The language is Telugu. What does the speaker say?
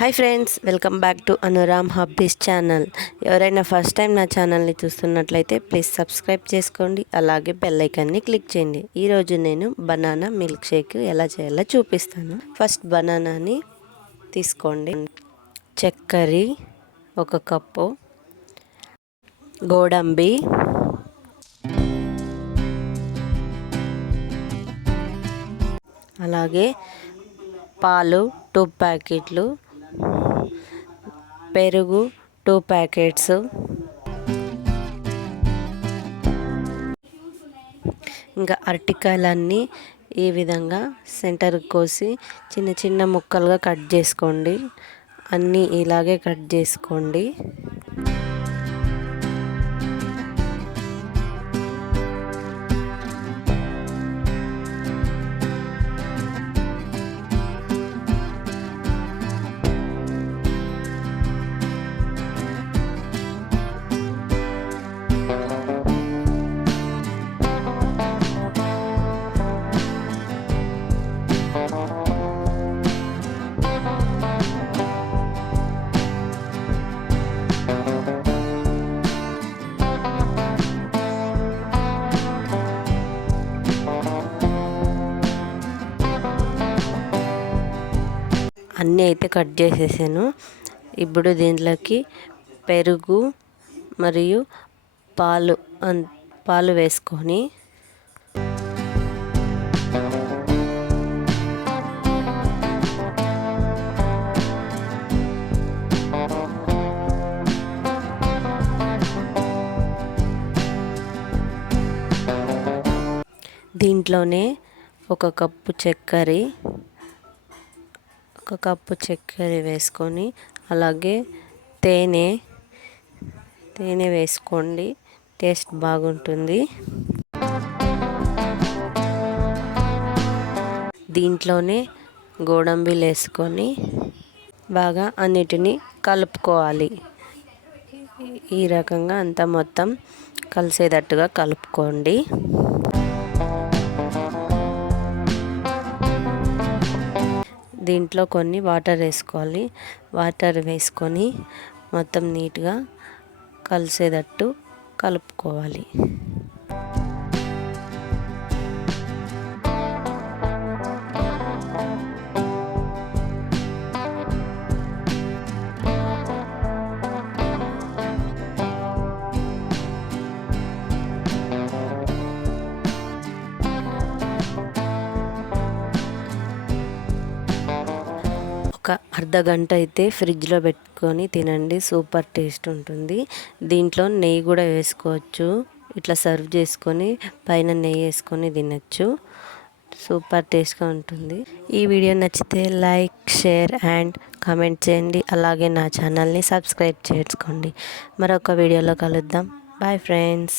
Hi friends, welcome back to Anuram hobbies channel. ఎవరైనా ఫస్ట్ టైం నా ఛానల్ని చూస్తున్నట్లయితే ప్లీజ్ సబ్స్క్రైబ్ చేసుకోండి, అలాగే బెల్ ఐకాన్ని క్లిక్ చేయండి. ఈరోజు నేను బనానా మిల్క్ షేక్ ఎలా చేయాలో చూపిస్తాను. ఫస్ట్ బనానాని తీసుకోండి, చక్కెర 1 కప్పు, గోడంబి, అలాగే పాలు 2 ప్యాకెట్లు, పెరుగు 2 ప్యాకెట్స్, ఇంకా అరటికాయలన్నీ ఈ విధంగా సెంటర్కి కోసి చిన్న చిన్న ముక్కలుగా కట్ చేసుకోండి. అన్నీ ఇలాగే కట్ చేసుకోండి. అన్నీ అయితే కట్ చేసేసాను. ఇప్పుడు దీంట్లోకి పెరుగు మరియు పాలు వేసుకొని దీంట్లోనే 1 కప్పు చక్కెర వేసుకొని, అలాగే తేనె వేసుకోండి, టేస్ట్ బాగుంటుంది. దీంట్లోనే గోడంబిలు వేసుకొని బాగా అన్నిటినీ కలుపుకోవాలి. ఈ రకంగా అంతా మొత్తం కలిసేటట్టుగా కలుపుకోండి. దీంట్లో కొన్ని వాటర్ వేసుకోవాలి. వాటర్ వేసుకొని మొత్తం నీట్గా కలిసేటట్టు కలుపుకోవాలి. ఒక అర్ధగంట అయితే ఫ్రిడ్జ్లో పెట్టుకొని తినండి, సూపర్ టేస్ట్ ఉంటుంది. దీంట్లో నెయ్యి కూడా వేసుకోవచ్చు. ఇట్లా సర్వ్ చేసుకొని పైన నెయ్యి వేసుకొని తినచ్చు, సూపర్ టేస్ట్గా ఉంటుంది. ఈ వీడియో నచ్చితే లైక్, షేర్ అండ్ కామెంట్ చేయండి, అలాగే నా ఛానల్ని సబ్స్క్రైబ్ చేసుకోండి. మరొక వీడియోలో కలుద్దాం. Bye friends.